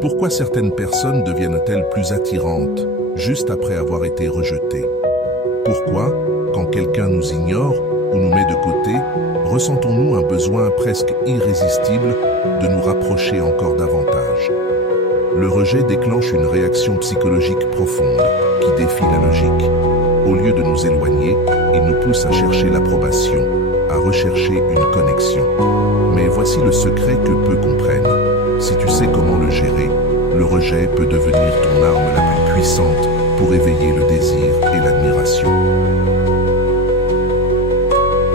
Pourquoi certaines personnes deviennent-elles plus attirantes juste après avoir été rejetées? Pourquoi, quand quelqu'un nous ignore ou nous met de côté, ressentons-nous un besoin presque irrésistible de nous rapprocher encore davantage? Le rejet déclenche une réaction psychologique profonde qui défie la logique. Au lieu de nous éloigner, il nous pousse à chercher l'approbation, à rechercher une connexion. Mais voici le secret que peu comprennent. Si tu sais comment le gérer, le rejet peut devenir ton arme la plus puissante pour éveiller le désir et l'admiration.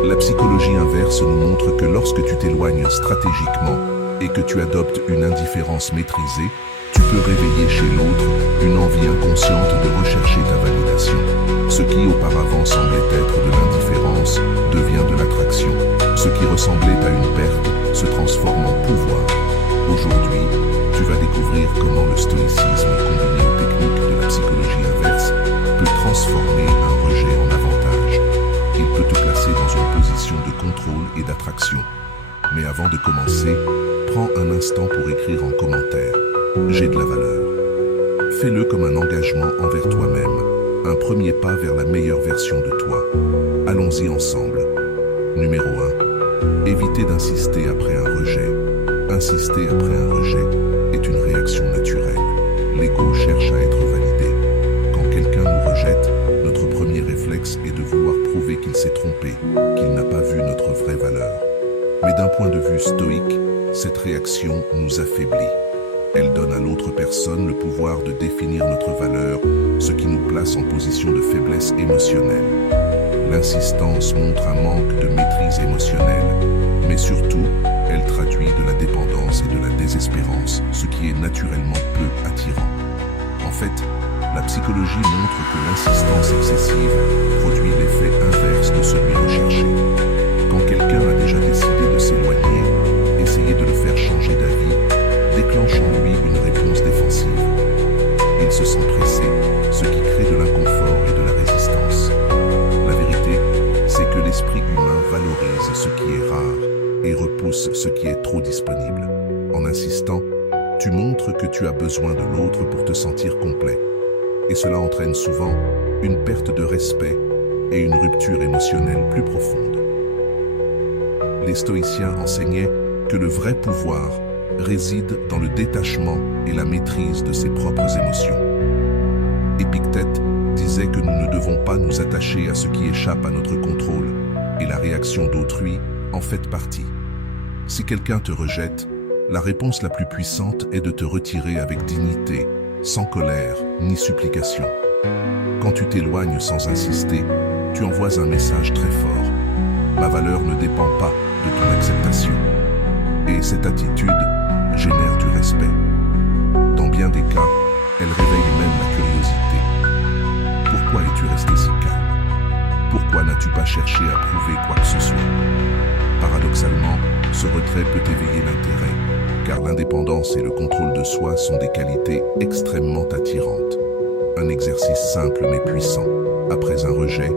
La psychologie inverse nous montre que lorsque tu t'éloignes stratégiquement et que tu adoptes une indifférence maîtrisée, tu peux réveiller chez l'autre une envie inconsciente de rechercher ta validation. Ce qui auparavant semblait être de l'indifférence devient de l'attraction. Ce qui ressemblait à une perte se transforme en pouvoir. Aujourd'hui, tu vas découvrir comment le stoïcisme combiné aux techniques de la psychologie inverse peut transformer un rejet en avantage. Il peut te placer dans une position de contrôle et d'attraction. Mais avant de commencer, prends un instant pour écrire en commentaire. J'ai de la valeur. Fais-le comme un engagement envers toi-même, un premier pas vers la meilleure version de toi. Allons-y ensemble. Numéro 1. Éviter d'insister après un rejet. Insister après un rejet est une réaction naturelle. L'ego cherche à être validé. Quand quelqu'un nous rejette, notre premier réflexe est de vouloir prouver qu'il s'est trompé, qu'il n'a pas vu notre vraie valeur. Mais d'un point de vue stoïque, cette réaction nous affaiblit. Elle donne à l'autre personne le pouvoir de définir notre valeur, ce qui nous place en position de faiblesse émotionnelle. L'insistance montre un manque de maîtrise émotionnelle, mais surtout, elle traduit de la dépendance et de la désespérance, ce qui est naturellement peu attirant. En fait, la psychologie montre que l'insistance excessive produit l'effet inverse de celui recherché. Quand quelqu'un a déjà décidé de s'éloigner, essayez de le faire changer d'avis, déclenche en lui une réponse défensive. Il se sent pressé, ce qui crée de l'inconfort et de la résistance. La vérité, c'est que l'esprit humain valorise ce qui est rare et repousse ce qui est trop disponible. En insistant, tu montres que tu as besoin de l'autre pour te sentir complet. Et cela entraîne souvent une perte de respect et une rupture émotionnelle plus profonde. Les stoïciens enseignaient que le vrai pouvoir réside dans le détachement et la maîtrise de ses propres émotions. Épictète disait que nous ne devons pas nous attacher à ce qui échappe à notre contrôle, et la réaction d'autrui en fait partie. Si quelqu'un te rejette, la réponse la plus puissante est de te retirer avec dignité, sans colère ni supplication. Quand tu t'éloignes sans insister, tu envoies un message très fort. Ma valeur ne dépend pas de ton acceptation. Et cette attitude génère du respect. Dans bien des cas, elle réveille même la curiosité. Pourquoi es-tu resté si calme? Pourquoi n'as-tu pas cherché à prouver quoi que ce soit? Paradoxalement, ce retrait peut éveiller l'intérêt, car l'indépendance et le contrôle de soi sont des qualités extrêmement attirantes. Un exercice simple mais puissant, après un rejet,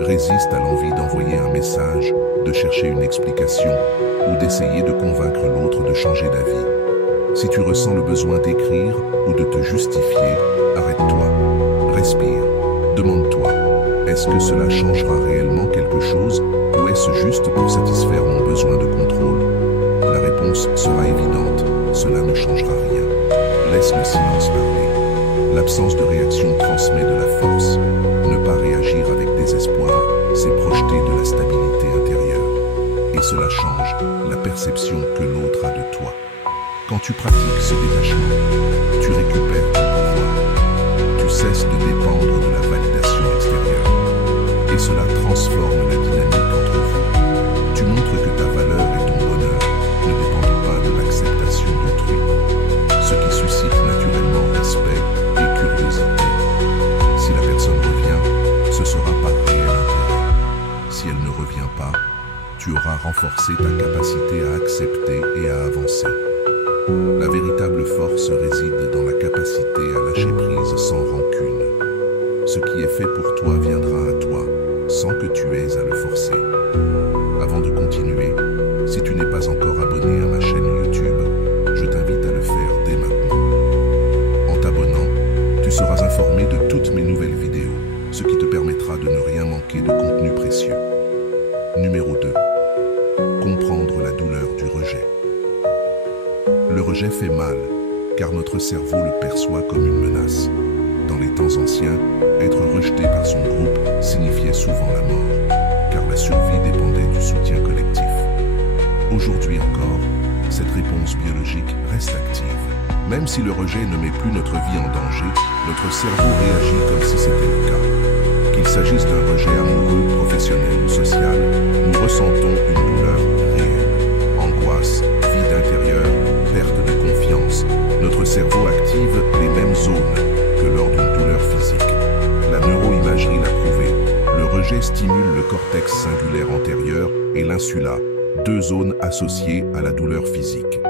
résiste à l'envie d'envoyer un message, de chercher une explication ou d'essayer de convaincre l'autre de changer d'avis. Si tu ressens le besoin d'écrire ou de te justifier, arrête-toi, respire, demande-toi, est-ce que cela changera réellement quelque chose ou est-ce juste pour satisfaire mon besoin de contrôle? La réponse sera évidente, cela ne changera rien. Laisse le silence parler. L'absence de réaction transmet de la force. Ne pas réagir avec désespoir, c'est projeter de la stabilité intérieure. Et cela change la perception que l'autre a de toi. Quand tu pratiques ce détachement, tu récupères ton pouvoir. Tu cesses de dépendre de la validation extérieure. Et cela transforme la dynamique entre vous. Tu montres que ta valeur et ton bonheur ne dépendent pas de l'acceptation d'autrui. Ce qui suscite naturellement respect et curiosité. Si la personne revient, ce sera par réel intérêt. Si elle ne revient pas, tu auras renforcé ta capacité à accepter et à avancer. La véritable force réside dans la capacité à lâcher prise sans rancune. Ce qui est fait pour toi viendra à toi, sans que tu aies à le forcer. Avant de continuer, si tu n'es pas encore abonné à ma chaîne YouTube, je t'invite à le faire dès maintenant. seras informé de toutes mes nouvelles vidéos, ce qui te permettra de ne rien manquer de contenu précieux. Numéro 2. Comprendre la douleur du rejet. Le rejet fait mal, car notre cerveau le perçoit comme une menace. Dans les temps anciens, être rejeté par son groupe signifiait souvent la mort, car la survie dépendait du soutien collectif. Aujourd'hui encore, cette réponse biologique reste active. Même si le rejet ne met plus notre vie en danger, notre cerveau réagit comme si c'était le cas. Qu'il s'agisse d'un rejet amoureux, professionnel ou social, nous ressentons une douleur réelle. Angoisse, vide intérieur, perte de confiance. Notre cerveau active les mêmes zones que lors d'une douleur physique. La neuroimagerie l'a prouvé. Le rejet stimule le cortex singulaire antérieur et l'insula, deux zones associées à la douleur physique.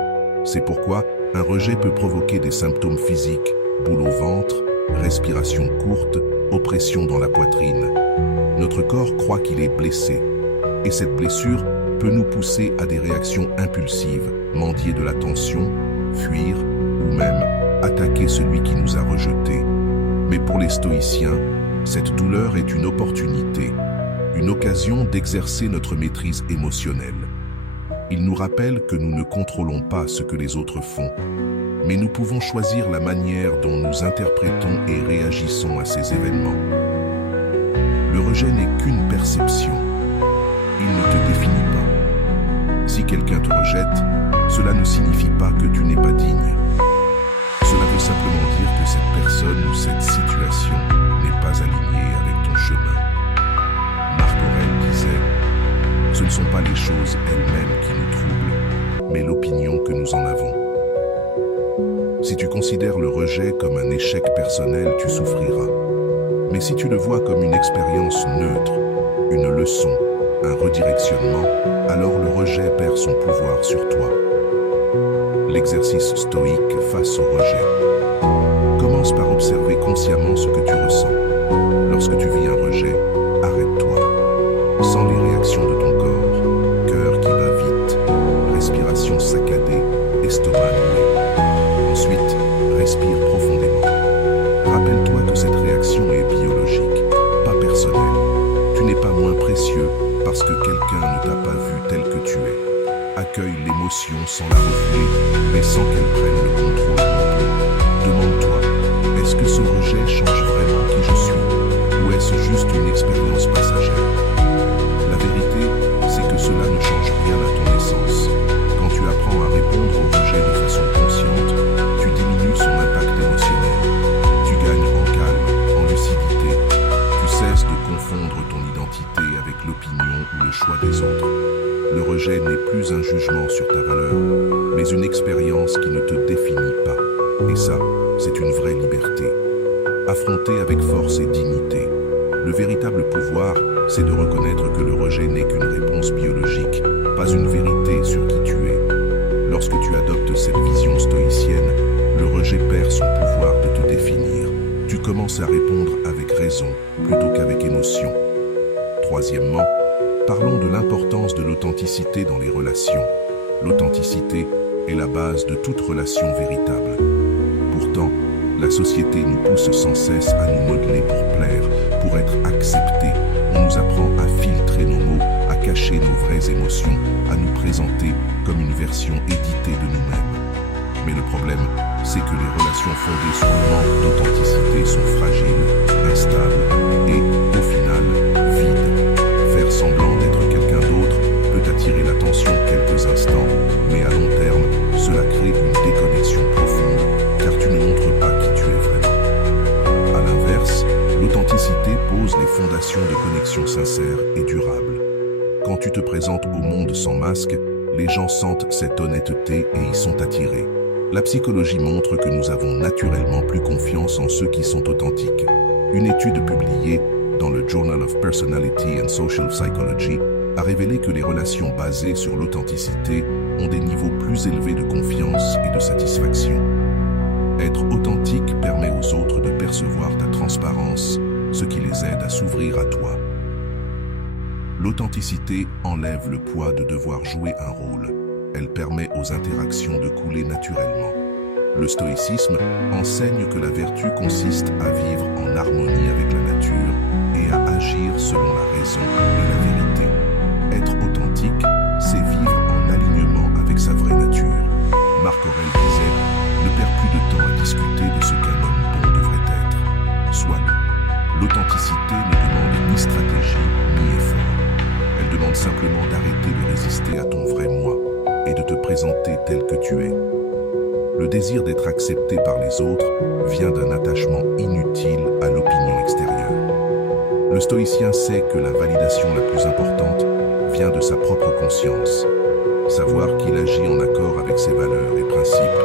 C'est pourquoi un rejet peut provoquer des symptômes physiques, boule au ventre, respiration courte, oppression dans la poitrine. Notre corps croit qu'il est blessé, et cette blessure peut nous pousser à des réactions impulsives, mendier de l'attention, fuir ou même attaquer celui qui nous a rejetés. Mais pour les stoïciens, cette douleur est une opportunité, une occasion d'exercer notre maîtrise émotionnelle. Il nous rappelle que nous ne contrôlons pas ce que les autres font, mais nous pouvons choisir la manière dont nous interprétons et réagissons à ces événements. Le rejet n'est qu'une perception. Il ne te définit pas. Si quelqu'un te rejette, cela ne signifie pas que tu n'es pas digne. Cela veut simplement dire que cette personne ou cette situation n'est pas alignée avec ton chemin. Marc Aurèle disait: ce ne sont pas les choses elles-mêmes qui nous troublent, mais l'opinion que nous en avons. Si tu considères le rejet comme un échec personnel, tu souffriras. Mais si tu le vois comme une expérience neutre, une leçon, un redirectionnement, alors le rejet perd son pouvoir sur toi. L'exercice stoïque face au rejet. Commence par observer consciemment ce que tu ressens. Lorsque tu vis un rejet, arrête-toi. Sens les réactions de ton corps, cœur qui bat vite, respiration saccadée, estomac noué. Ensuite, respire profondément. Rappelle-toi que cette réaction est biologique, pas personnelle. Tu n'es pas moins précieux parce que quelqu'un ne t'a pas vu tel que tu es. Accueille l'émotion sans la refouler, mais sans qu'elle prenne le contrôle de toi. Demande-toi, est-ce que ce rejet change vraiment qui je suis, ou est-ce juste une expérience passagère? La vérité, c'est que cela ne change rien à ton essence. Quand tu apprends à répondre au rejet de façon consciente, tu diminues son impact émotionnel. Tu gagnes en calme, en lucidité. Tu cesses de confondre ton identité avec l'opinion ou le choix des autres. Le rejet n'est plus un jugement sur ta valeur, mais une expérience qui ne te définit pas. Et ça, c'est une vraie liberté. Affronter avec force et dignité. Le véritable pouvoir, c'est de reconnaître que le rejet n'est qu'une réponse biologique, pas une vérité sur qui tu es. Lorsque tu adoptes cette vision stoïcienne, le rejet perd son pouvoir de te définir. Tu commences à répondre avec raison plutôt qu'avec émotion. Troisièmement, parlons de l'importance de l'authenticité dans les relations. L'authenticité est la base de toute relation véritable. Pourtant, la société nous pousse sans cesse à nous modeler pour plaire, pour être acceptés. On nous apprend à filtrer nos mots, à cacher nos vraies émotions, à nous présenter comme une version éditée de nous-mêmes. Mais le problème, c'est que les relations fondées sur le manque d'authenticité sont fragiles, instables et, au final, vides. Faire semblant d'être quelqu'un d'autre peut attirer l'attention quelques instants, mais à long terme, cela crée une déconnexion profonde, car tu ne montres pas qui tu es vraiment. À l'inverse, l'authenticité pose les fondations de connexions sincères et durables. Quand tu te présentes au monde sans masque, les gens sentent cette honnêteté et y sont attirés. La psychologie montre que nous avons naturellement plus confiance en ceux qui sont authentiques. Une étude publiée dans le Journal of Personality and Social Psychology a révélé que les relations basées sur l'authenticité ont des niveaux plus élevés de confiance et de satisfaction. Être authentique permet aux autres de percevoir ta transparence, ce qui les aide à s'ouvrir à toi. L'authenticité enlève le poids de devoir jouer un rôle. Elle permet aux interactions de couler naturellement. Le stoïcisme enseigne que la vertu consiste à vivre en harmonie avec la nature et à agir selon la raison et la vérité. Être authentique, c'est vivre en alignement avec sa vraie nature. Marc Aurèle disait « Ne perds plus de temps à discuter de ce qu'un homme bon devrait être. Sois-le. » L'authenticité ne demande ni stratégie ni effort. Elle demande simplement d'arrêter de résister à ton vrai moi et de te présenter tel que tu es. Le désir d'être accepté par les autres vient d'un attachement inutile à l'opinion extérieure. Le stoïcien sait que la validation la plus importante vient de sa propre conscience. Savoir qu'il agit en accord avec ses valeurs et principes.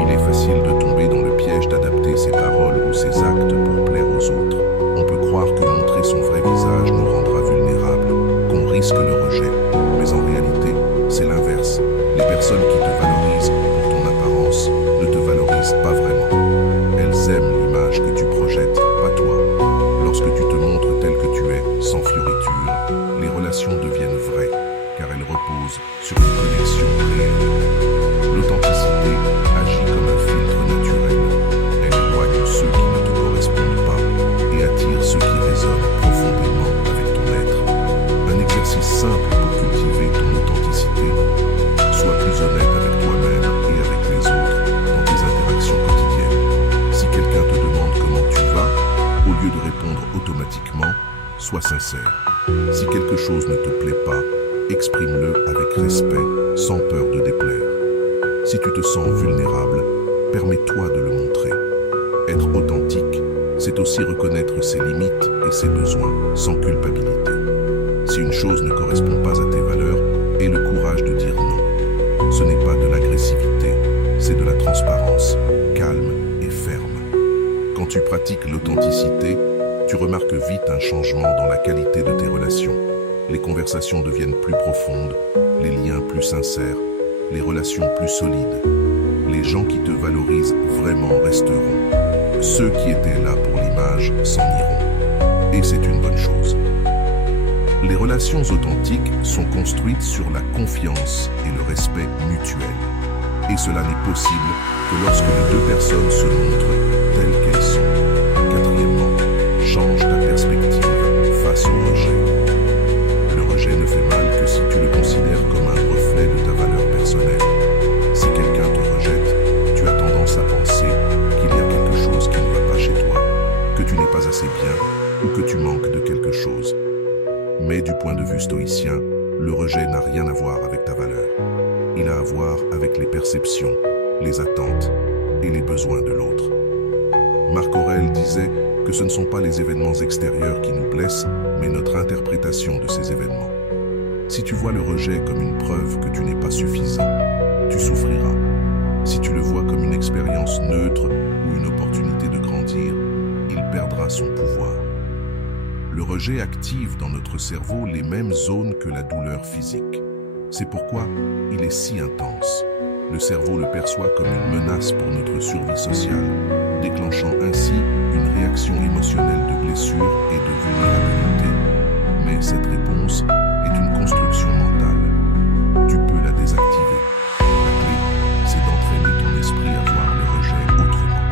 Il est facile de tomber dans le piège d'adapter ses paroles ou ses actes pour plaire aux autres. On peut croire que montrer son vrai visage nous rendra vulnérables, qu'on risque le rejet. Mais en réalité, c'est l'inverse. Les personnes qui te valorisent pour ton apparence ne te valorisent pas vraiment. Elles aiment l'image que tu projettes, pas toi. Lorsque tu te montres tel que tu es, sans fioriture, les relations deviennent vraies, car elles reposent sur une connexion réelle. L'authenticité agit comme un filtre naturel. Elle éloigne ceux qui ne te correspondent pas et attire ceux qui résonnent profondément avec ton être. Un exercice simple pour cultiver ton authenticité. Sois plus honnête avec toi-même et avec les autres dans tes interactions quotidiennes. Si quelqu'un te demande comment tu vas, au lieu de répondre automatiquement, sois sincère. Si quelque chose ne te plaît pas, exprime-le avec respect, sans peur de déplaire. Si tu te sens vulnérable, permets-toi de le montrer. Être authentique, c'est aussi reconnaître ses limites et ses besoins sans culpabilité. Si une chose ne correspond pas à tes valeurs, aie le courage de dire non. Ce n'est pas de l'agressivité, c'est de la transparence, calme et ferme. Quand tu pratiques l'authenticité, tu remarques vite un changement dans la qualité de tes relations. Les conversations deviennent plus profondes, les liens plus sincères, les relations plus solides. Les gens qui te valorisent vraiment resteront. Ceux qui étaient là pour l'image s'en iront. Et c'est une bonne chose. Les relations authentiques sont construites sur la confiance et le respect mutuel. Et cela n'est possible que lorsque les deux personnes se montrent telles qu'elles sont. Quatrièmement, change ta perspective face au rejet. Le rejet ne fait mal que si tu le considères comme un reflet de ta valeur personnelle. Si quelqu'un te rejette, tu as tendance à penser qu'il y a quelque chose qui ne va pas chez toi, que tu n'es pas assez bien ou que tu manques de quelque chose. Mais du point de vue stoïcien, le rejet n'a rien à voir avec ta valeur. Il a à voir avec les perceptions, les attentes et les besoins de l'autre. Marc Aurèle disait que ce ne sont pas les événements extérieurs qui nous blessent, mais notre interprétation de ces événements. Si tu vois le rejet comme une preuve que tu n'es pas suffisant, tu souffriras. Si tu le vois comme une expérience neutre ou une opportunité de grandir, il perdra son pouvoir. Le rejet active dans notre cerveau les mêmes zones que la douleur physique. C'est pourquoi il est si intense. Le cerveau le perçoit comme une menace pour notre survie sociale, déclenchant ainsi une réaction émotionnelle de blessure et de vulnérabilité. Mais cette réponse est une construction mentale. Tu peux la désactiver. La clé, c'est d'entraîner ton esprit à voir le rejet autrement.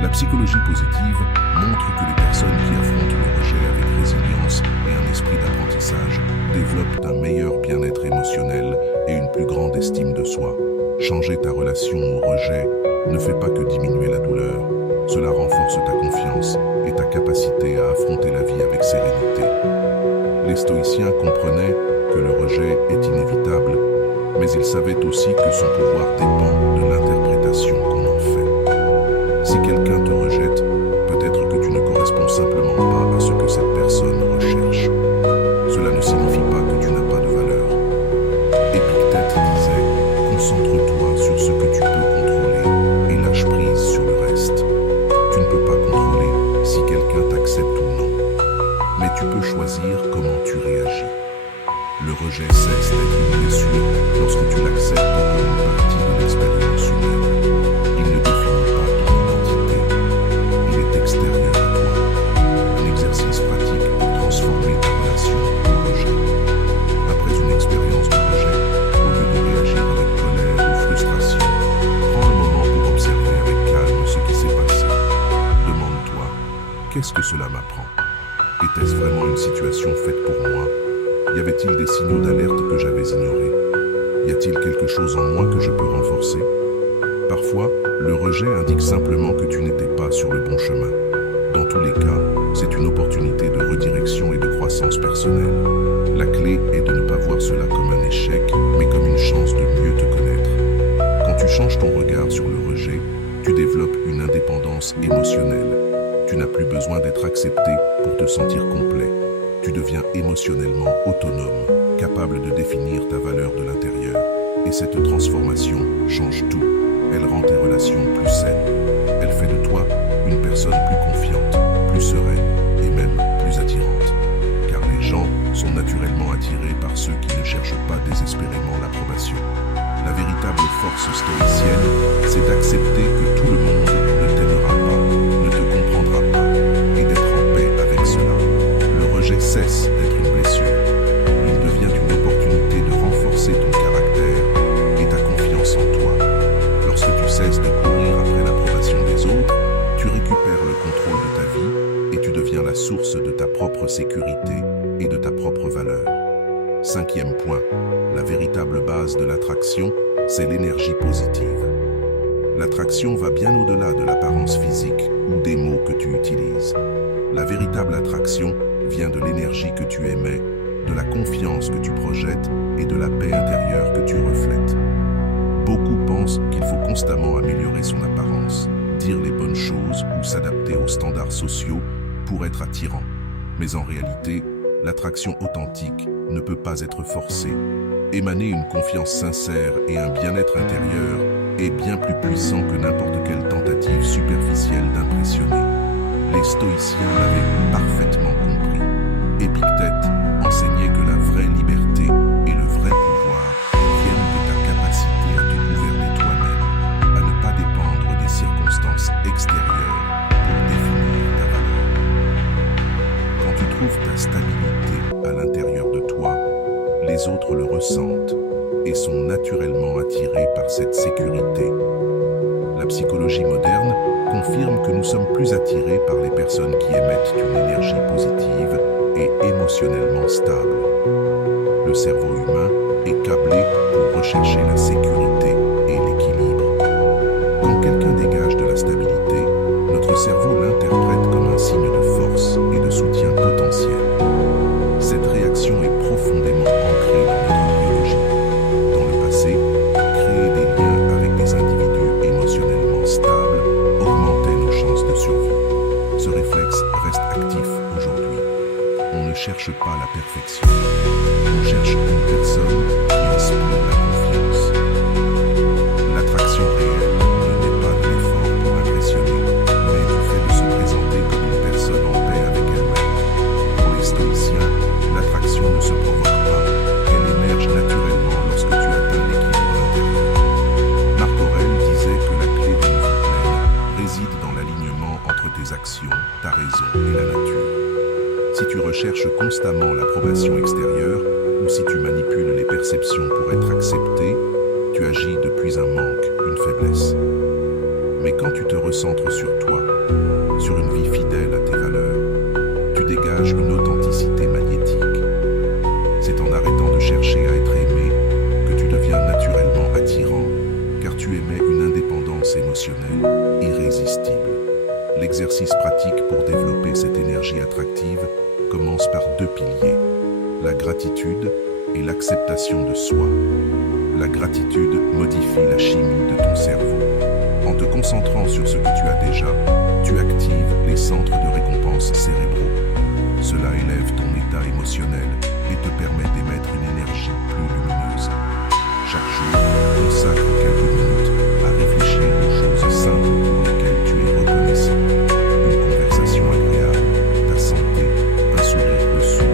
La psychologie positive montre que les personnes qui affrontent le rejet avec résilience et un esprit d'apprentissage développent un meilleur bien-être émotionnel et une plus grande estime de soi. Changer ta relation au rejet ne fait pas que diminuer la douleur. Cela renforce ta confiance et ta capacité à affronter la vie avec sérénité. Les stoïciens comprenaient que le rejet est inévitable, mais ils savaient aussi que son pouvoir dépend de l'interprétation qu'on en fait. Si quelqu'un te rejette, peut-être que tu ne corresponds simplement pas à ce que cette personne recherche. Cela ne signifie pas que tu n'as pas de valeur. Épictète disait « Concentre-toi sur ce que tu peux contrôler et lâche prise sur le reste ». Tu ne peux pas contrôler si quelqu'un t'accepte ou non, mais tu peux choisir comment tu réagis. Le rejet cesse d'être une blessure lorsque tu l'acceptes comme une partie de l'expérience humaine. Il ne définit pas ton identité, il est extérieur à toi. Un exercice pratique pour transformer ta relation au rejet. Après une expérience de rejet, au lieu de réagir avec colère ou frustration, prends un moment pour observer qu'est-ce que cela m'apprend? Était-ce vraiment une situation faite pour moi? Y avait-il des signaux d'alerte que j'avais ignorés? Y a-t-il quelque chose en moi que je peux renforcer? Parfois, le rejet indique simplement que tu n'étais pas sur le bon chemin. Dans tous les cas, c'est une opportunité de redirection et de croissance personnelle. La clé est de ne pas voir cela comme un échec, mais comme une chance de mieux te connaître. Quand tu changes ton regard sur le rejet, tu développes une indépendance émotionnelle. Tu n'as plus besoin d'être accepté pour te sentir complet. Tu deviens émotionnellement autonome, capable de définir ta valeur de l'intérieur. Et cette transformation change tout. Elle rend tes relations plus saines. Elle fait de toi une personne plus confiante, plus sereine et même plus attirante. Car les gens sont naturellement attirés par ceux qui ne cherchent pas désespérément l'approbation. La véritable force stoïcienne, c'est d'accepter que tout le monde ne t'aimera pas, ne te comprendra pas, et d'être en paix avec cela. Le rejet cesse d'être une blessure. Il devient une opportunité de renforcer ton caractère et ta confiance en toi. Lorsque tu cesses de courir après l'approbation des autres, tu récupères le contrôle de ta vie et tu deviens la source de ta propre sécurité et de ta propre valeur. 5e point, la véritable base de l'attraction, c'est l'énergie positive. L'attraction va bien au-delà de l'apparence physique ou des mots que tu utilises. La véritable attraction vient de l'énergie que tu émets, de la confiance que tu projettes et de la paix intérieure que tu reflètes. Beaucoup pensent qu'il faut constamment améliorer son apparence, dire les bonnes choses ou s'adapter aux standards sociaux pour être attirant. Mais en réalité, l'attraction authentique ne peut pas être forcée. Émaner une confiance sincère et un bien-être intérieur est bien plus puissant que n'importe quelle tentative superficielle d'impressionner. Les stoïciens l'avaient parfaitement compris. Épictète enseignait que la vraie liberté et le vrai pouvoir viennent de ta capacité à te gouverner toi-même, à ne pas dépendre des circonstances extérieures pour définir ta valeur. Quand tu trouves ta stabilité à l'intérieur de toi, les autres le ressentent et sont naturellement attirés par cette sécurité. La psychologie moderne confirme que nous sommes plus attirés par les personnes qui émettent une énergie positive et émotionnellement stable. Le cerveau humain est câblé pour rechercher la sécurité et l'équilibre. Quand quelqu'un dégage de la stabilité, notre cerveau l'interprète comme un signe de force et de soutien potentiel. Cette réaction est profondément ancrée dans notre biologie. Dans le passé, créer des liens avec des individus émotionnellement stables augmentait nos chances de survie. Ce réflexe reste actif aujourd'hui. On ne cherche pas la perfection. On cherche une personne qui inspire la confiance. L'attraction réelle ne naît pas de l'effort pour impressionner, mais du fait de se présenter comme une personne en paix avec elle-même. Pour les stoïciens, l'attraction ne se provoque pas, elle émerge naturellement lorsque tu atteins l'équilibre intérieur. Marc Aurèle disait que la clé d'une vie pleine réside dans l'alignement entre tes actions, ta raison et la nature. Si tu recherches constamment l'approbation extérieure, ou si tu manipules les perceptions pour être accepté, tu agis depuis un manque, une faiblesse. Mais quand tu te recentres sur toi, sur une vie fidèle à tes valeurs, tu dégages une authenticité magnétique. C'est en arrêtant de chercher à être aimé que tu deviens naturellement attirant, car tu émets une indépendance émotionnelle irrésistible. L'exercice pratique pour développer cette énergie attractive commence par 2 piliers, la gratitude et l'acceptation de soi. La gratitude modifie la chimie de ton cerveau. En te concentrant sur ce que tu as déjà, tu actives les centres de récompense cérébraux. Cela élève ton état émotionnel et te permet d'émettre une énergie plus lumineuse. Chaque jour, consacre quelques minutes à réfléchir aux choses simples pour lesquelles tu es reconnaissant. Une conversation agréable, ta santé, un sourire reçu.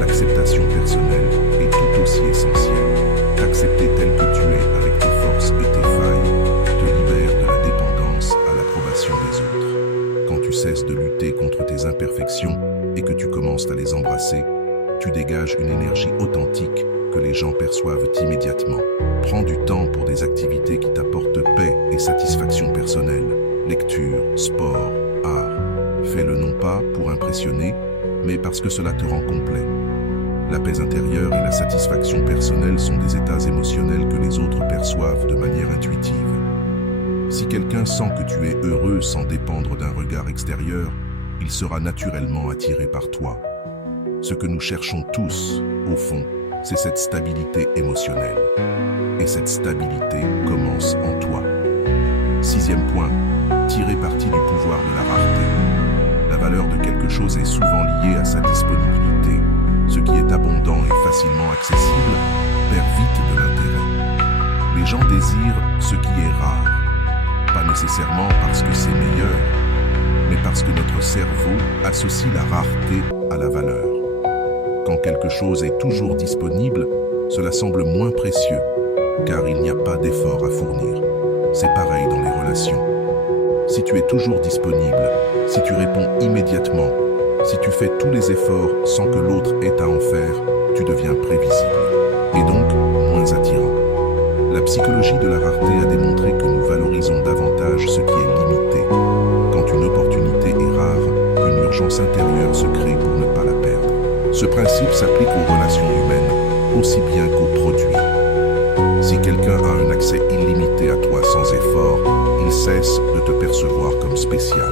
L'acceptation personnelle est tout aussi essentielle. T'accepter tel que tu es avec tes forces et tes failles te libère de la dépendance à l'approbation des autres. Quand tu cesses de lutter contre tes imperfections et que tu commences à les embrasser, tu dégages une énergie authentique que les gens perçoivent immédiatement. Prends du temps pour des activités qui t'apportent paix et satisfaction personnelle. Lecture, sport, art. Fais-le non pas pour impressionner, mais parce que cela te rend complet. La paix intérieure et la satisfaction personnelle sont des états émotionnels que les autres perçoivent de manière intuitive. Si quelqu'un sent que tu es heureux sans dépendre d'un regard extérieur, il sera naturellement attiré par toi. Ce que nous cherchons tous, au fond, c'est cette stabilité émotionnelle. Et cette stabilité commence en toi. 6e point, tirer parti du pouvoir de la rareté. La valeur de quelque chose est souvent liée à sa disponibilité. Ce qui est abondant et facilement accessible perd vite de l'intérêt. Les gens désirent ce qui est rare. Pas nécessairement parce que c'est meilleur, mais parce que notre cerveau associe la rareté à la valeur. Quand quelque chose est toujours disponible, cela semble moins précieux, car il n'y a pas d'effort à fournir. C'est pareil dans les relations. Si tu es toujours disponible, si tu réponds immédiatement, si tu fais tous les efforts sans que l'autre ait à en faire, tu deviens prévisible, et donc moins attirant. La psychologie de la rareté a démontré que nous valorisons davantage ce qui est limité. Quand une opportunité est rare, une urgence intérieure se crée pour ne pas la perdre. Ce principe s'applique aux relations humaines, aussi bien qu'aux produits. Si quelqu'un a un accès illimité à toi sans effort, il cesse de te percevoir comme spécial.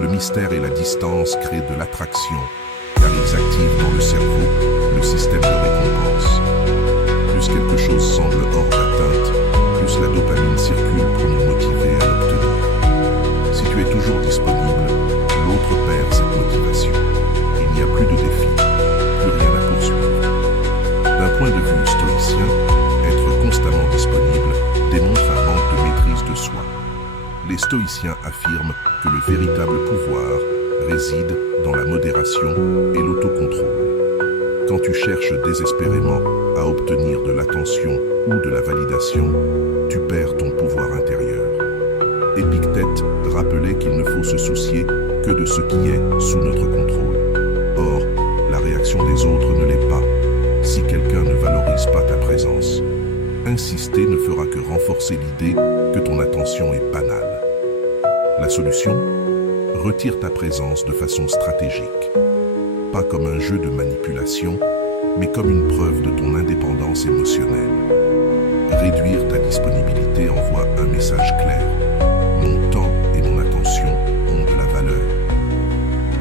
Le mystère et la distance créent de l'attraction, car ils activent dans le cerveau le système de récompense. Plus quelque chose semble hors d'atteinte, plus la dopamine circule pour nous motiver à l'obtenir. Si tu es toujours disponible, l'autre perd cette motivation. Il n'y a plus de défi, plus rien à poursuivre. D'un point de vue stoïcien, être constamment disponible démontre un manque de maîtrise de soi. Les stoïciens affirment que le véritable pouvoir réside dans la modération et l'autocontrôle. Quand tu cherches désespérément à obtenir de l'attention ou de la validation, tu perds ton pouvoir intérieur. Épictète rappelait qu'il ne faut se soucier que de ce qui est sous notre contrôle. Or, la réaction des autres ne l'est pas, si quelqu'un ne valorise pas ta présence. Insister ne fera que renforcer l'idée que ton attention est banale. La solution ? Retire ta présence de façon stratégique. Pas comme un jeu de manipulation, mais comme une preuve de ton indépendance émotionnelle. Réduire ta disponibilité envoie un message clair. Mon temps et mon attention ont de la valeur.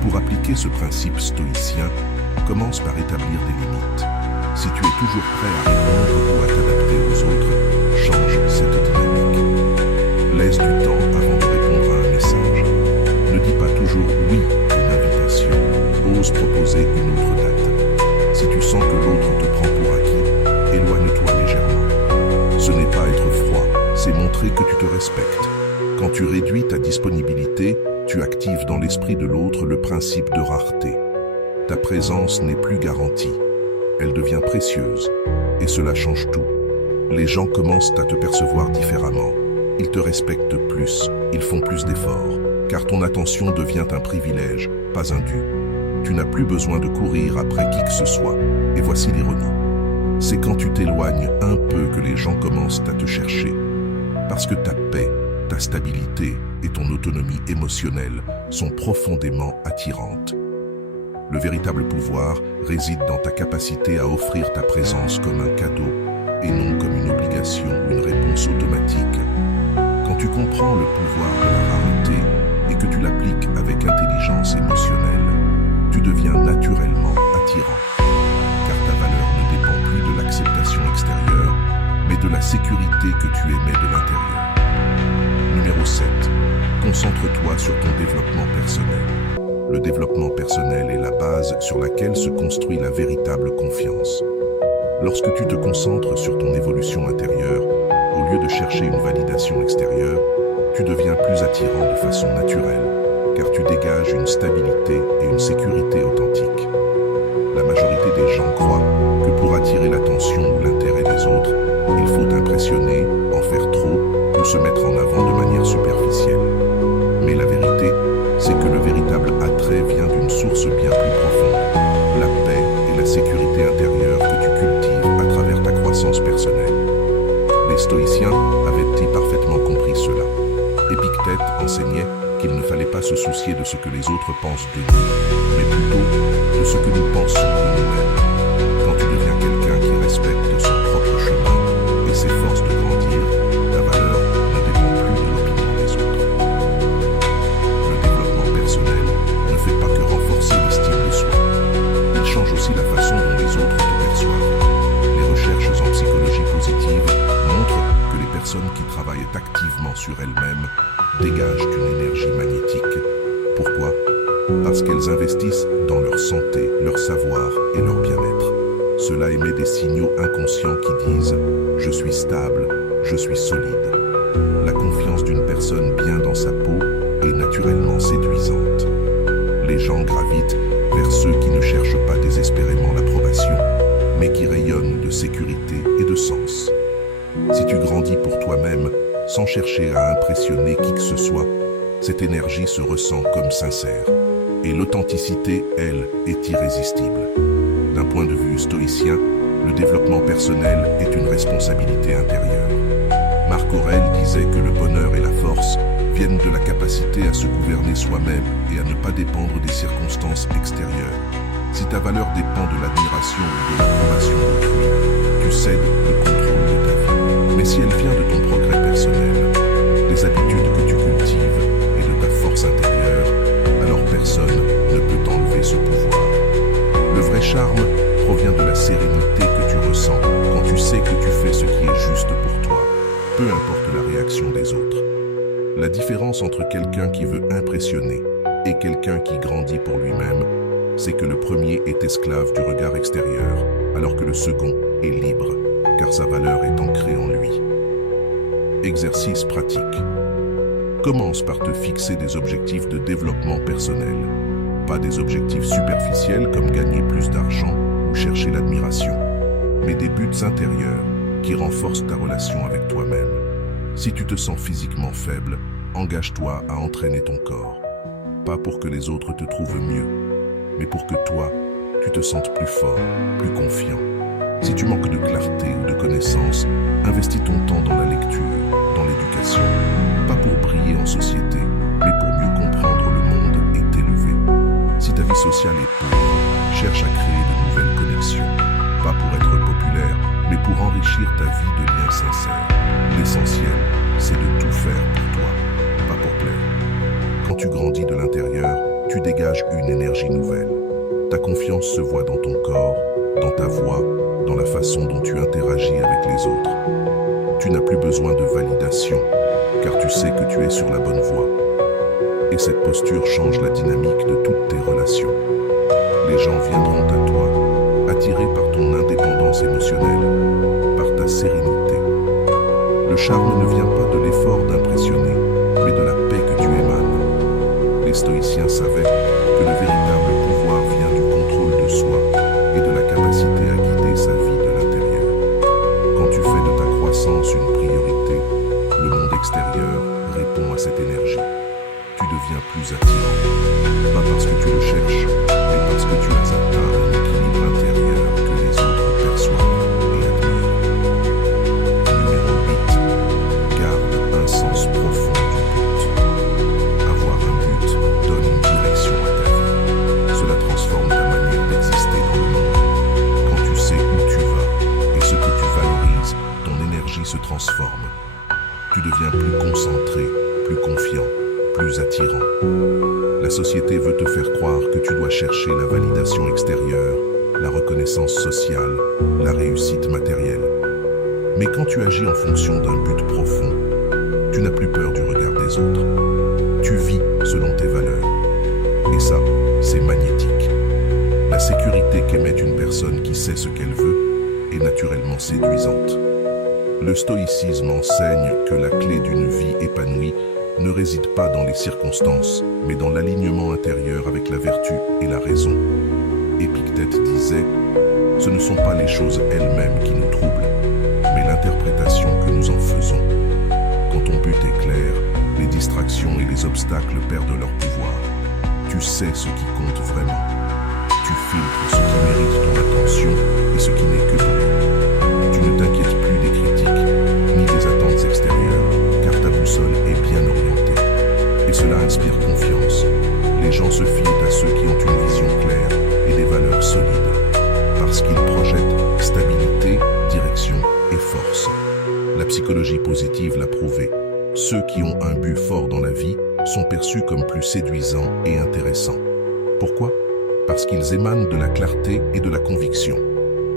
Pour appliquer ce principe stoïcien, commence par établir des limites. Si tu es toujours prêt à répondre ou à t'adapter aux autres, change cette dynamique. Laisse du temps avant de répondre à un message. Ne dis pas toujours oui à une invitation. Ose proposer une autre date. Si tu sens que l'autre te prend pour acquis, éloigne-toi légèrement. Ce n'est pas être froid, c'est montrer que tu te respectes. Quand tu réduis ta disponibilité, tu actives dans l'esprit de l'autre le principe de rareté. Ta présence n'est plus garantie. Elle devient précieuse, et cela change tout. Les gens commencent à te percevoir différemment. Ils te respectent plus, ils font plus d'efforts, car ton attention devient un privilège, pas un dû. Tu n'as plus besoin de courir après qui que ce soit, et voici l'ironie. C'est quand tu t'éloignes un peu que les gens commencent à te chercher. Parce que ta paix, ta stabilité et ton autonomie émotionnelle sont profondément attirantes. Le véritable pouvoir réside dans ta capacité à offrir ta présence comme un cadeau et non comme une obligation ou une réponse automatique. Quand tu comprends le pouvoir de la rareté et que tu l'appliques avec intelligence émotionnelle, tu deviens naturellement attirant. Car ta valeur ne dépend plus de l'acceptation extérieure, mais de la sécurité que tu émets de l'intérieur. Numéro 7. Concentre-toi sur ton développement personnel. Le développement personnel est la base sur laquelle se construit la véritable confiance. Lorsque tu te concentres sur ton évolution intérieure, au lieu de chercher une validation extérieure, tu deviens plus attirant de façon naturelle, car tu dégages une stabilité et une sécurité authentique. La majorité des gens croient que pour attirer l'attention ou l'intérêt des autres, il faut impressionner, en faire trop ou se mettre en avant de manière superficielle. Mais la vérité, c'est que le véritable attrait vient d'une source bien plus profonde, la paix et la sécurité intérieure que tu cultives à travers ta croissance personnelle. Les stoïciens avaient-ils parfaitement compris cela. Épictète enseignait qu'il ne fallait pas se soucier de ce que les autres pensent de nous, mais plutôt de ce que nous pensons de nous-mêmes. Quand tu deviens quelqu'un qui respecte son propre chemin et s'efforce de grandir, ta valeur ne dépend plus de l'opinion des autres. Le développement personnel ne fait pas que renforcer l'estime de soi. Il change aussi la façon dont les autres te perçoivent. Les recherches en psychologie positive montrent que les personnes qui travaillent activement sur elles-mêmes dégagent une énergie magnétique. Pourquoi ? Parce qu'elles investissent dans leur santé, leur savoir et leur bien-être. Cela émet des signaux inconscients qui disent « je suis stable, je suis solide ». La confiance d'une personne bien dans sa peau est naturellement séduisante. Les gens gravitent vers ceux qui ne cherchent pas désespérément l'approbation, mais qui rayonnent de sécurité et de sens. Si tu grandis pour toi-même, sans chercher à impressionner qui que ce soit, cette énergie se ressent comme sincère. Et l'authenticité, elle, est irrésistible. D'un point de vue stoïcien, le développement personnel est une responsabilité intérieure. Marc Aurèle disait que le bonheur et la force viennent de la capacité à se gouverner soi-même et à ne pas dépendre des circonstances extérieures. Si ta valeur dépend de l'admiration ou de l'approbation d'autrui, tu cèdes le contrôle de ta vie. Mais si elle vient de ton progrès personnel, des habitudes que tu cultives et de ta force intérieure, alors personne ne peut t'enlever ce pouvoir. Le vrai charme provient de la sérénité que tu ressens quand tu sais que tu fais ce qui est juste pour toi, peu importe la réaction des autres. La différence entre quelqu'un qui veut impressionner et quelqu'un qui grandit pour lui-même, c'est que le premier est esclave du regard extérieur, alors que le second est libre, car sa valeur est ancrée en lui. Exercice pratique. Commence par te fixer des objectifs de développement personnel, pas des objectifs superficiels comme gagner plus d'argent ou chercher l'admiration, mais des buts intérieurs qui renforcent ta relation avec toi-même. Si tu te sens physiquement faible, engage-toi à entraîner ton corps, pas pour que les autres te trouvent mieux, mais pour que toi, tu te sentes plus fort, plus confiant. Si tu manques de clarté ou de connaissances, investis ton temps dans la lecture, dans l'éducation, pas pour briller en société, mais pour mieux comprendre le monde et t'élever. Si ta vie sociale est pauvre, cherche à créer de nouvelles connexions, pas pour être populaire, mais pour enrichir ta vie de liens sincères. L'essentiel, c'est de tout faire pour toi, pas pour plaire. Quand tu grandis de l'intérieur, tu dégages une énergie nouvelle. Ta confiance se voit dans ton corps, dans ta voix, dans la façon dont tu interagis avec les autres. Tu n'as plus besoin de validation, car tu sais que tu es sur la bonne voie. Et cette posture change la dynamique de toutes tes relations. Les gens viendront à toi, attirés par ton indépendance émotionnelle, par ta sérénité. Le charme ne vient pas de l'effort d'impressionner, mais de la paix que tu émanes. Les stoïciens savaient que le véritable pouvoir vient du contrôle de soi et de la capacité à guider sa vie de l'intérieur. Quand tu fais de ta croissance une priorité, le monde extérieur répond à cette énergie. Tu deviens plus attirant, pas parce que tu le cherches, mais parce que tu as atteint un équilibre intérieur que les autres perçoivent et admirent. Numéro 8. Garde un sens profond du but. Avoir un but donne une direction à ta vie. Cela transforme ta manière d'exister dans le monde. Quand tu sais où tu vas et ce que tu valorises, ton énergie se transforme. Tu deviens plus concentré, plus confiant, plus attirant. La société veut te faire croire que tu dois chercher la validation extérieure, la reconnaissance sociale, la réussite matérielle. Mais quand tu agis en fonction d'un but profond, tu n'as plus peur du regard des autres. Tu vis selon tes valeurs. Et ça, c'est magnétique. La sécurité qu'émet une personne qui sait ce qu'elle veut est naturellement séduisante. Le stoïcisme enseigne que la clé d'une vie épanouie ne réside pas dans les circonstances, mais dans l'alignement intérieur avec la vertu et la raison. Épictète disait « Ce ne sont pas les choses elles-mêmes qui nous troublent, mais l'interprétation que nous en faisons. Quand ton but est clair, les distractions et les obstacles perdent leur pouvoir. Tu sais ce qui compte vraiment. Tu filtres ce qui mérite ton attention et ce qui n'est que bruit. Tu ne t'inquiètes plus des critiques, ni des attentes extérieures, car ta boussole est bien orientée. Et cela inspire confiance. Les gens se fient à ceux qui ont une vision claire et des valeurs solides, parce qu'ils projettent stabilité, direction et force. La psychologie positive l'a prouvé. Ceux qui ont un but fort dans la vie sont perçus comme plus séduisants et intéressants. Pourquoi? Parce qu'ils émanent de la clarté et de la conviction.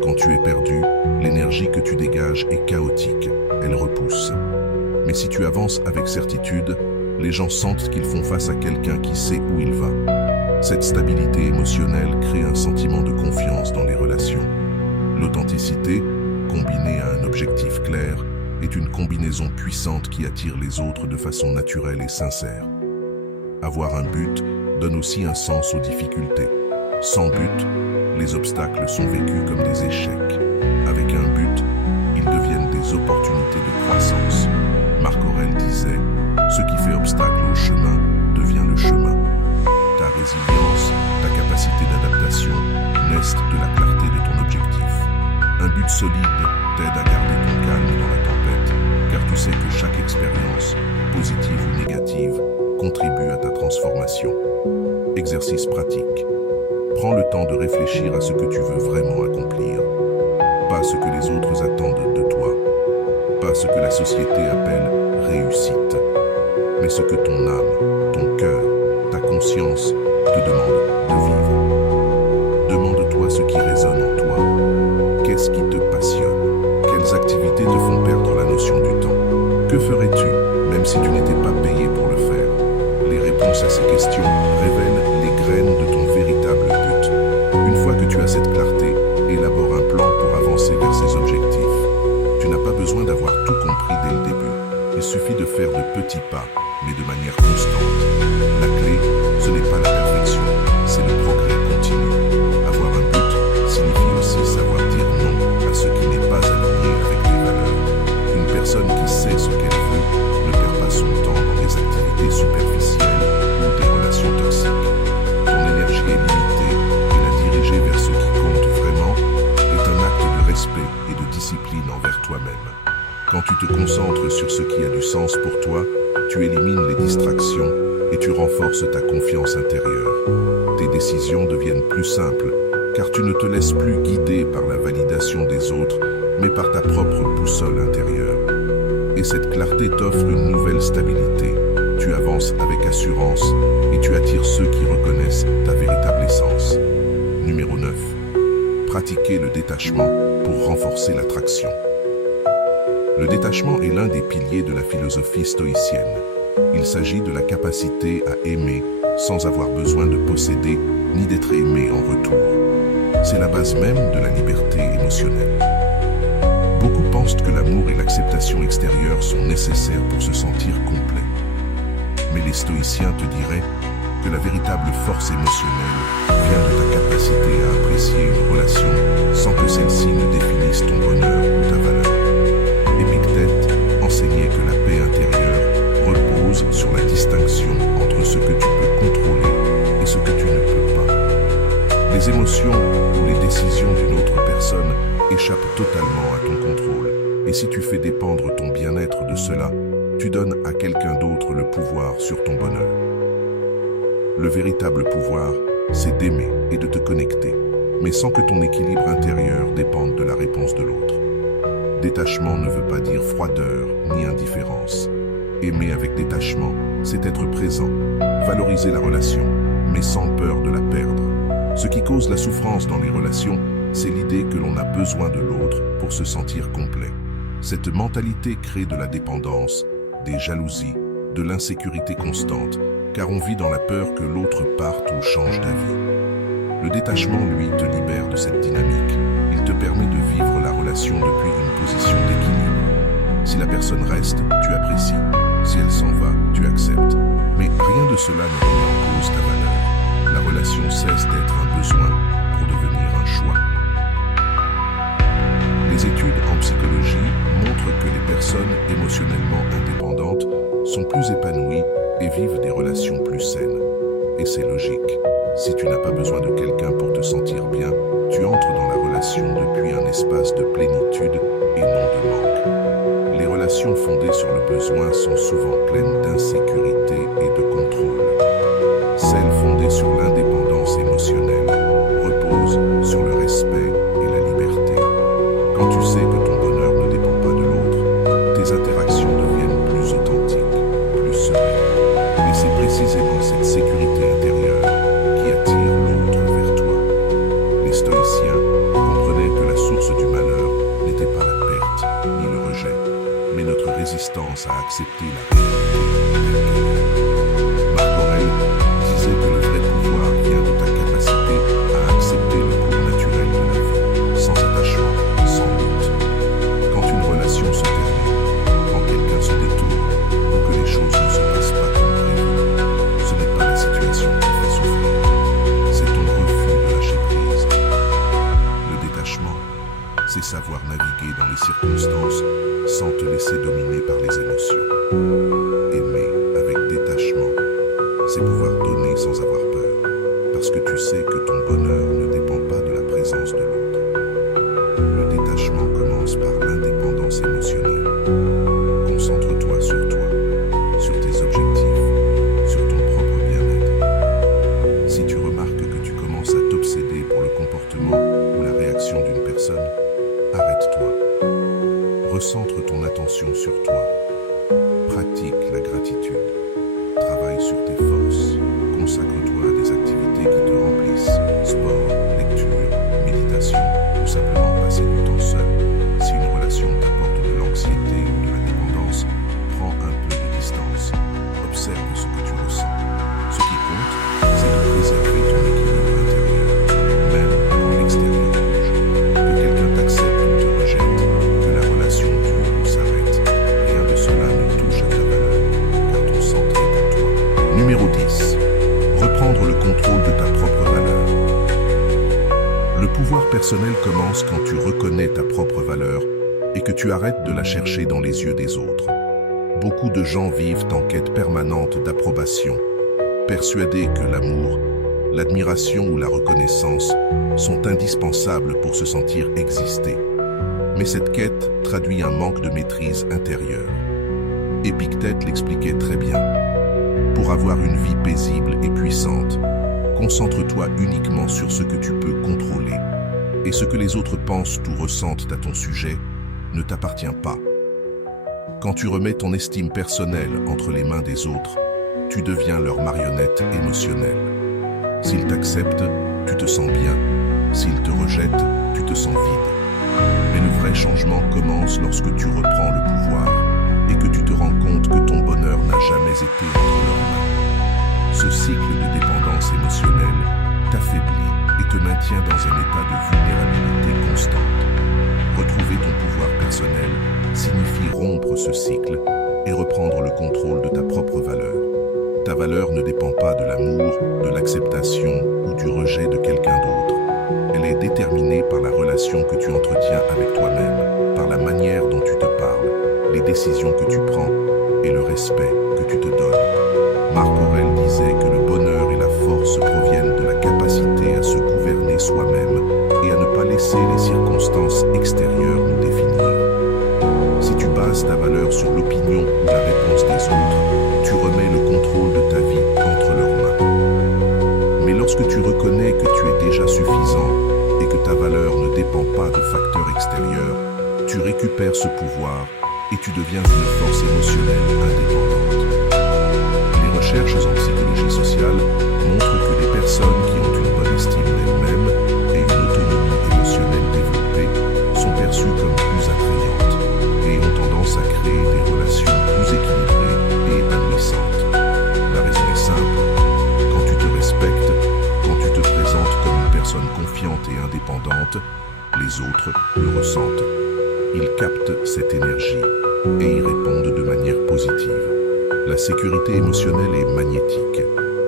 Quand tu es perdu, l'énergie que tu dégages est chaotique, elle repousse. Mais si tu avances avec certitude, les gens sentent qu'ils font face à quelqu'un qui sait où il va. Cette stabilité émotionnelle crée un sentiment de confiance dans les relations. L'authenticité, combinée à un objectif clair, est une combinaison puissante qui attire les autres de façon naturelle et sincère. Avoir un but donne aussi un sens aux difficultés. Sans but, les obstacles sont vécus comme des échecs. Avec un but, ils deviennent des opportunités de croissance. Marc Aurèle disait « Ce qui fait obstacle au chemin devient le chemin ». Ta résilience, ta capacité d'adaptation naissent de la clarté de ton objectif. Un but solide t'aide à garder ton calme dans la tempête, car tu sais que chaque expérience, positive ou négative, contribue à ta transformation. Exercice pratique. Prends le temps de réfléchir à ce que tu veux vraiment accomplir. Pas ce que les autres attendent de toi. Pas ce que la société appelle réussite. Mais ce que ton âme, ton cœur, ta conscience te demande de vivre. Demande-toi ce qui résonne en toi. Qu'est-ce qui te passionne? Quelles activités te font perdre la notion du temps? Que ferais-tu, même si tu n'étais pas payé pour le faire? Les réponses à ces questions révèlent les graines de ton véritable but. Une fois que tu as cette clarté, élabore un plan pour avancer vers ces objectifs. Tu n'as pas besoin d'avoir tout compris dès le début. Il suffit de faire de petits pas, mais de manière constante. La clé, ce n'est pas la perfection, c'est le progrès continu. Avoir un but signifie aussi savoir dire non à ce qui n'est pas aligné avec tes valeurs. Une personne qui sait ce qu'elle veut ne perd pas son temps dans des activités superficielles ou des relations toxiques. Ton énergie est limitée et la diriger vers ce qui compte vraiment est un acte de respect et de discipline envers toi-même. Quand tu te concentres sur ce qui a du sens pour toi, tu élimines les distractions et tu renforces ta confiance intérieure. Tes décisions deviennent plus simples, car tu ne te laisses plus guider par la validation des autres, mais par ta propre boussole intérieure. Et cette clarté t'offre une nouvelle stabilité. Tu avances avec assurance et tu attires ceux qui reconnaissent ta véritable essence. Numéro 9. Pratiquer le détachement pour renforcer l'attraction. Le détachement est l'un des piliers de la philosophie stoïcienne. Il s'agit de la capacité à aimer sans avoir besoin de posséder ni d'être aimé en retour. C'est la base même de la liberté émotionnelle. Beaucoup pensent que l'amour et l'acceptation extérieure sont nécessaires pour se sentir complet. Mais les stoïciens te diraient que la véritable force émotionnelle vient de ta capacité à apprécier une relation sans que celle-ci ne définisse ton bonheur ou ta valeur. Épictète enseignait que la paix intérieure repose sur la distinction entre ce que tu peux contrôler et ce que tu ne peux pas. Les émotions ou les décisions d'une autre personne échappent totalement à ton contrôle. Et si tu fais dépendre ton bien-être de cela, tu donnes à quelqu'un d'autre le pouvoir sur ton bonheur. Le véritable pouvoir, c'est d'aimer et de te connecter, mais sans que ton équilibre intérieur dépende de la réponse de l'autre. Détachement ne veut pas dire froideur ni indifférence. Aimer avec détachement, c'est être présent, valoriser la relation, mais sans peur de la perdre. Ce qui cause la souffrance dans les relations, c'est l'idée que l'on a besoin de l'autre pour se sentir complet. Cette mentalité crée de la dépendance, des jalousies, de l'insécurité constante, car on vit dans la peur que l'autre parte ou change d'avis. Le détachement, lui, te libère de cette dynamique. Il te permet de vivre la relation depuis une position d'équilibre. Si la personne reste, tu apprécies. Si elle s'en va, tu acceptes. Mais rien de cela ne remet en cause ta valeur. La relation cesse d'être un besoin pour devenir un choix. Les études en psychologie montrent que les personnes émotionnellement indépendantes sont plus épanouies et vivent des relations plus saines. Et c'est logique. Si tu n'as pas besoin de quelqu'un pour te sentir bien, tu entres dans la relation depuis un espace de plénitude et non de manque. Les relations fondées sur le besoin sont souvent pleines d'insécurité et de contrôle. Celles fondées sur l'indépendance émotionnelle reposent sur le respect et la liberté. Quand tu sais que ton bonheur ne dépend pas de l'autre, tes interactions deviennent plus authentiques, plus sereines. Et c'est précisément cette sécurité intérieure qui attire l'autre vers toi. Les stoïciens comprenaient que la source du malheur n'était pas la perte ni le rejet, mais notre résistance à accepter la réalité telle qu'elle est. Marc Aurèle disait que le vrai pouvoir vient de ta capacité à accepter le cours naturel de la vie, sans attachement, sans lutte. Quand une relation se termine, quand quelqu'un se détourne, ou que les choses ne se passent pas comme prévu, ce n'est pas la situation qui fait souffrir, c'est ton refus de lâcher prise. Le détachement, c'est savoir naviguer dans les circonstances sans te laisser dominer par les émotions. Aimer avec détachement, c'est pouvoir donner sans avoir peur, parce que tu sais que ton bonheur ne dépend pas de la présence de l'autre. Le détachement commence par l'indépendance émotionnelle. Concentre-toi, sur tes objectifs, sur ton propre bien-être. Si tu remarques que tu commences à t'obséder pour le comportement ou la réaction d'une personne, arrête-toi. Recentre ton attention sur toi. Pratique la gratitude. Travaille sur tes forces. Consacre-toi à des activités qui te remplissent. Sport, lecture, méditation ou simplement passer du temps seul. Si une relation t'apporte de l'anxiété ou de la dépendance, prends un peu de distance. Observe ce que tu ressens. Ce qui compte, c'est de préserver ton équilibre intérieur, même quand l'extérieur bouge. Que quelqu'un t'accepte ou te rejette, que la relation dure ou s'arrête, rien de cela ne touche à ta valeur, car ton centre est en toi. Numéro 10. Reprendre le contrôle de ta propre valeur. Le pouvoir personnel commence quand tu reconnais ta propre valeur et que tu arrêtes de la chercher dans les yeux des autres. Beaucoup de gens vivent en quête permanente d'approbation, persuadés que l'amour, l'admiration ou la reconnaissance sont indispensables pour se sentir exister. Mais cette quête traduit un manque de maîtrise intérieure. Épictète l'expliquait très bien. Pour avoir une vie paisible et puissante, concentre-toi uniquement sur ce que tu peux contrôler. Et ce que les autres pensent ou ressentent à ton sujet ne t'appartient pas. Quand tu remets ton estime personnelle entre les mains des autres, tu deviens leur marionnette émotionnelle. S'ils t'acceptent, tu te sens bien. S'ils te rejettent, tu te sens vide. Mais le vrai changement commence lorsque tu reprends le pouvoir et que tu te rends compte que ton bonheur n'a jamais été entre leurs mains. Ce cycle de dépendance émotionnelle t'affaiblit et te maintient dans un état de vulnérabilité constante. Retrouver ton pouvoir personnel signifie rompre ce cycle et reprendre le contrôle de ta propre valeur. Ta valeur ne dépend pas de l'amour, de l'acceptation ou du rejet de quelqu'un d'autre. Elle est déterminée par la relation que tu entretiens avec toi-même, par la manière dont tu te parles, les décisions que tu prends et le respect que tu te donnes. Marc Aurèle disait que le bonheur et la force proviennent de la capacité à se gouverner soi-même et à ne pas laisser les circonstances extérieures nous définir. Si tu bases ta valeur sur l'opinion ou la réponse des autres, tu remets le contrôle de ta vie entre leurs mains. Mais lorsque tu reconnais que tu es déjà suffisant et que ta valeur ne dépend pas de facteurs extérieurs, tu récupères ce pouvoir et tu deviens une force émotionnelle indépendante. Les recherches en psychologie sociale montrent que les personnes qui ont une bonne estime d'elles-mêmes et une autonomie émotionnelle développée sont perçues comme plus attrayantes et ont tendance à créer des relations plus équilibrées et épanouissantes. La raison est simple. Quand tu te respectes, quand tu te présentes comme une personne confiante et indépendante, les autres le ressentent. Ils captent cette énergie et y répondent de manière positive. La sécurité émotionnelle est magnétique,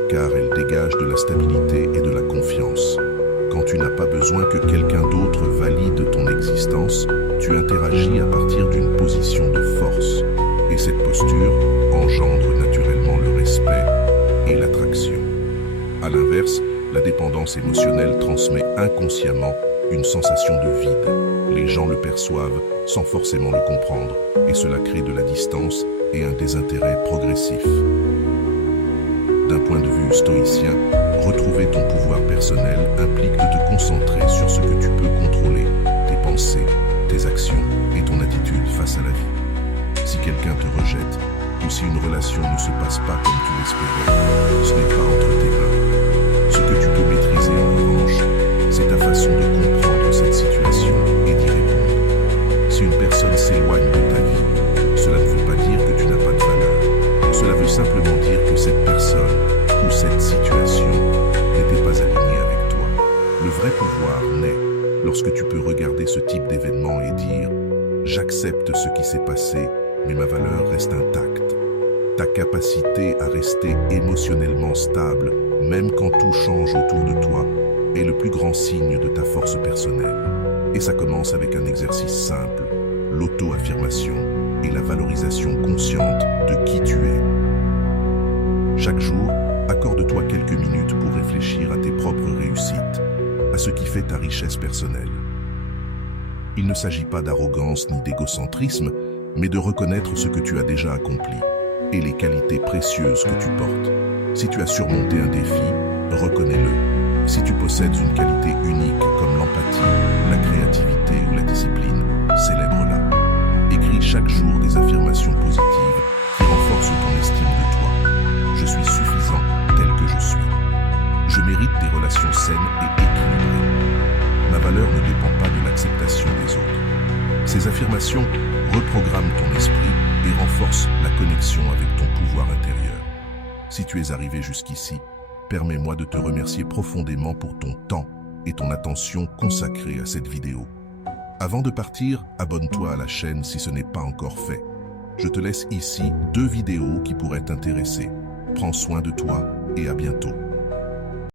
car elle dégage de la stabilité et de la confiance. Quand tu n'as pas besoin que quelqu'un d'autre valide ton existence, tu interagis à partir d'une position de force. Et cette posture engendre naturellement le respect et l'attraction. À l'inverse, la dépendance émotionnelle transmet inconsciemment une sensation de vide. Les gens le perçoivent sans forcément le comprendre, et cela crée de la distance et un désintérêt progressif. D'un point de vue stoïcien, retrouver ton pouvoir personnel implique de te concentrer sur ce que tu peux contrôler, tes pensées, tes actions et ton attitude face à la vie. Si quelqu'un te rejette, ou si une relation ne se passe pas comme tu l'espérais, ce n'est pas entre tes mains. Ce que tu peux maîtriser en revanche, c'est ta façon de comprendre cette situation et d'y répondre. Si une personne s'éloigne de ta vie, cela ne veut pas dire que tu n'as pas de valeur. Cela veut simplement dire que cette personne ou cette situation n'était pas alignée avec toi. Le vrai pouvoir naît lorsque tu peux regarder ce type d'événement et dire « J'accepte ce qui s'est passé, mais ma valeur reste intacte. » Ta capacité à rester émotionnellement stable, même quand tout change autour de toi, est le plus grand signe de ta force personnelle. Et ça commence avec un exercice simple, l'auto-affirmation et la valorisation consciente de qui tu es. Chaque jour, accorde-toi quelques minutes pour réfléchir à tes propres réussites, à ce qui fait ta richesse personnelle. Il ne s'agit pas d'arrogance ni d'égocentrisme, mais de reconnaître ce que tu as déjà accompli et les qualités précieuses que tu portes. Si tu as surmonté un défi, reconnais-le. Si tu possèdes une qualité unique comme l'empathie, la créativité ou la discipline, célèbre-la. Écris chaque jour des affirmations positives qui renforcent ton estime de toi. Je suis suffisant tel que je suis. Je mérite des relations saines et équilibrées. Ma valeur ne dépend pas de l'acceptation des autres. Ces affirmations reprogramment ton esprit et renforcent la connexion avec ton pouvoir intérieur. Si tu es arrivé jusqu'ici, permets-moi de te remercier profondément pour ton temps et ton attention consacrée à cette vidéo. Avant de partir, abonne-toi à la chaîne si ce n'est pas encore fait. Je te laisse ici 2 vidéos qui pourraient t'intéresser. Prends soin de toi et à bientôt.